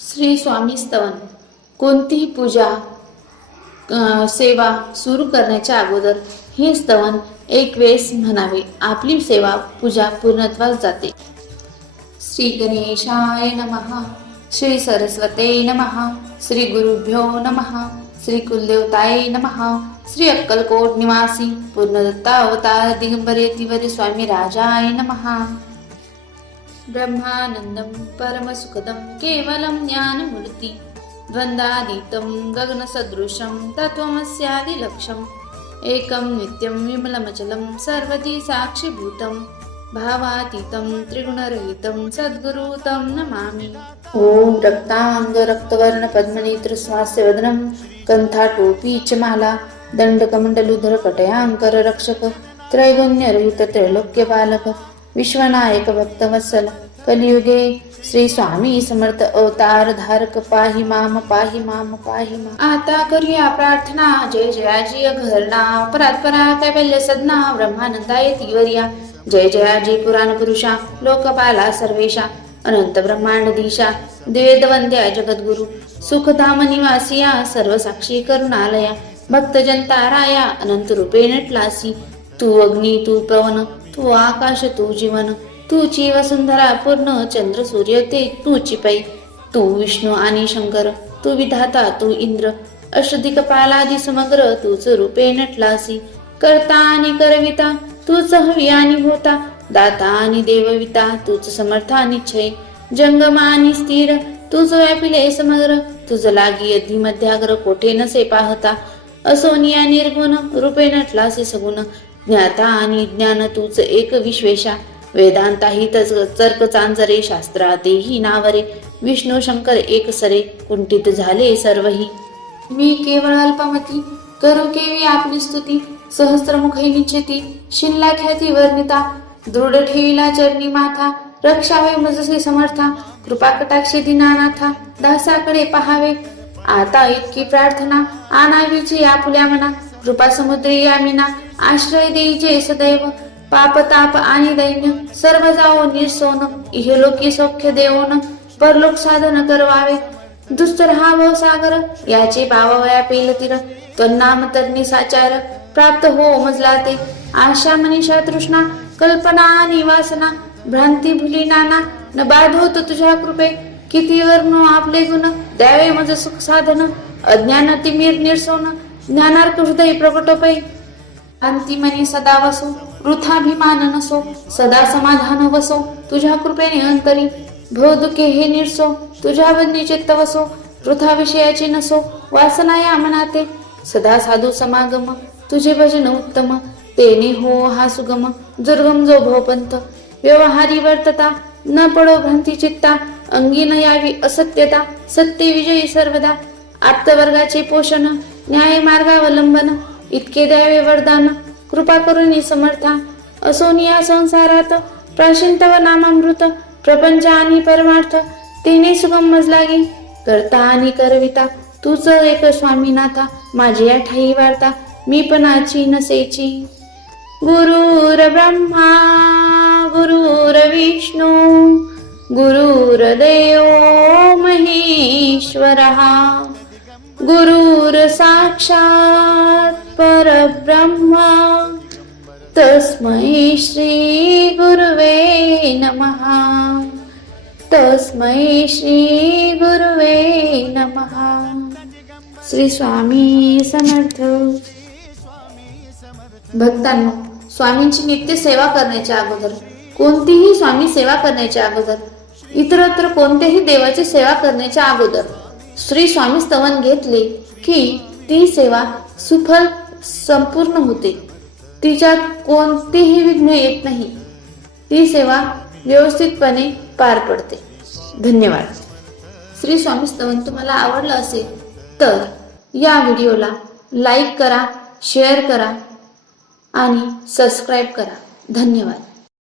श्री स्वामी स्तवन. कोणतीही पूजा सेवा सुरू करण्याच्या अगोदर हे स्तवन एक वेळेस म्हणावे. आपली सेवा पूजा पूर्णत्वास जाते. श्री गणेशाय नमः. श्री सरस्वते नमः. श्री गुरुभ्यो नमः. श्री कुलदेवताय नमः. श्री अक्कलकोट निवासी पूर्णदत्ता अवतार दिगंबरे तिवरी स्वामी राजाय नमः. ब्रह्मानन्दं परमसुखदं केवलं ज्ञानमूर्ति। द्वन्द्वातीतं गगनसदृशं तत्त्वमस्यादिलक्ष्यम् एकं नित्यं विमलमचलं सर्वति साक्षिभूतं। भावातीतं त्रिगुणरहितं सद्गुरु तं नमामि। ॐ रक्ताङ्गरक्तवर्णपद्मनेत्रस्वास्यवदनं कन्थाटोपी च माला। दण्डकमण्डलुधरकटयाङ्कररक्षक त्रैगुण्यरहित त्रैलोक्यपालक विश्वनायक भक्तवत्सल कलियुगे श्री स्वामी समर्थ अवतार धारक पाहि माम पाहि माम पाहि माम। आता करूया प्रार्थना। जय जयाजी घरना परात्परा कैबल्य सदना। ब्रह्मानंदाय तीवर्या। जय जयाजी पुराण पुरुषा। लोकपाला सर्वेशा। अनंत ब्रह्मांड दिशा। द्वेदवंद्या जगद्गुरु। सुखधाम निवासिया। सर्व साक्षी करुणालया। भक्त जनताराया अनंत रूपे नटलासी। तू अग्नी तू पवन। तू आकाश तू जीवन तूची वसुंधरा पूर्ण चंद्र सूर्य ते तूची पै तू विष्णू आणि शंकर तू विधाता तू इंद्र. अष्टदिक्पालादी समग्र तूच रूपे नटलासी. करता आणि करविता तूच हवी आणि होता. दाता आणि देवविता तूच समर्थ आणि छय. जंगम आणि स्थिर तूच व्यापिले समग्र. तुझ लागी अधी मध्याग्र कोठे नसे पाहता? असोनिया निर्गुण रूपे नटलासी सगुण. ज्ञाता आणि ज्ञान तूच एक विश्वेशा. वेदांताही तच तर्क चांजरे शास्त्रातेही नावरे. विष्णू शंकर एक सरे कुंठित झाले सर्वही. मी केवळ अल्पमती करू केवी आपली स्तुती. सहस्त्रमुखी निश्चिती शिल्ला ख्याती वर्णिता. दृढ ठेविला चरणी माथा रक्षावे मजसे समर्था. कृपा कटाक्षे दिनानाथा दासाकडे पहावे. आता इतकी प्रार्थना आणावीची आपुल्या मना. कृपा समुद्री यामिना आश्रय देईचे सदैव पाप ताप आणि दैन्य सर्व जाओ निर्सोन इहलोकी सौख्य देऊन परलोक साधन करवावे. दुस्तर हा भव सागर याचे पावया पेल तीर. त्वन्नाम तरणी साचार प्राप्त हो मजला ते आशा मनीषा तृष्णा कल्पना आणि वासना भ्रांती भुली नाना न बाधवतो तुझ्या कृपे. किती वर्णो आपले गुण द्यावे मज सुख साधन. अज्ञान तिमीर निर्सोन ज्ञानार्थ हृदय प्रकटोपै अंतिमने सदा वसो वृथाभिमान नसो सदा समाधान वसो तुझ्या कृपेने अंतरी भवदुखे हे निरसो तुझ्या बंदी चित्त वसो वृथा विषयाची नसो वासना या मनाते सदा साधू समागम तुझे भजन उत्तम तेने हो हा सुगम दुर्गम जो भोपंत व्यवहारी वर्तता न पडो भ्रांती चित्ता अंगी न यावी असत्यता सत्य विजयी सर्वदा आप्तवर्गाचे पोषण न्याय मार्गावलंबन इतके द्यावे वरदान. कृपा करून समर्था. या संसारात प्राशिंतव नामामृत प्रपंच आणि परमार्थ तिने सुगम मजलागी. करता आणि करविता तूच एक स्वामीनाथा माझी या ठाई वार्ता मी पणाची नसेची. गुरुर ब्रह्मा गुरुर विष्णू गुरुर्देव महेश्वर. गुरुर साक्षात् परब्रह्मा तस्मै श्री गुरुवे नमः तस्मै श्री गुरुवे नमः। श्री स्वामी समर्थ। भक्तांनो स्वामींची नित्य सेवा करण्याच्या अगोदर कोणतीही स्वामी सेवा करण्याच्या अगोदर इतरत्र कोणत्याही देवाची सेवा करण्याच्या अगोदर श्री स्वामी स्तवन घेतले की ती सेवा सुफल संपूर्ण होते. तिच्यात कोणतेही विघ्न येत नाही. ती सेवा व्यवस्थितपणे पार पडते. धन्यवाद. श्री स्वामी स्तवन तुम्हाला आवडलं असेल तर या व्हिडिओला लाईक करा शेअर करा आणि सबस्क्राईब करा. धन्यवाद.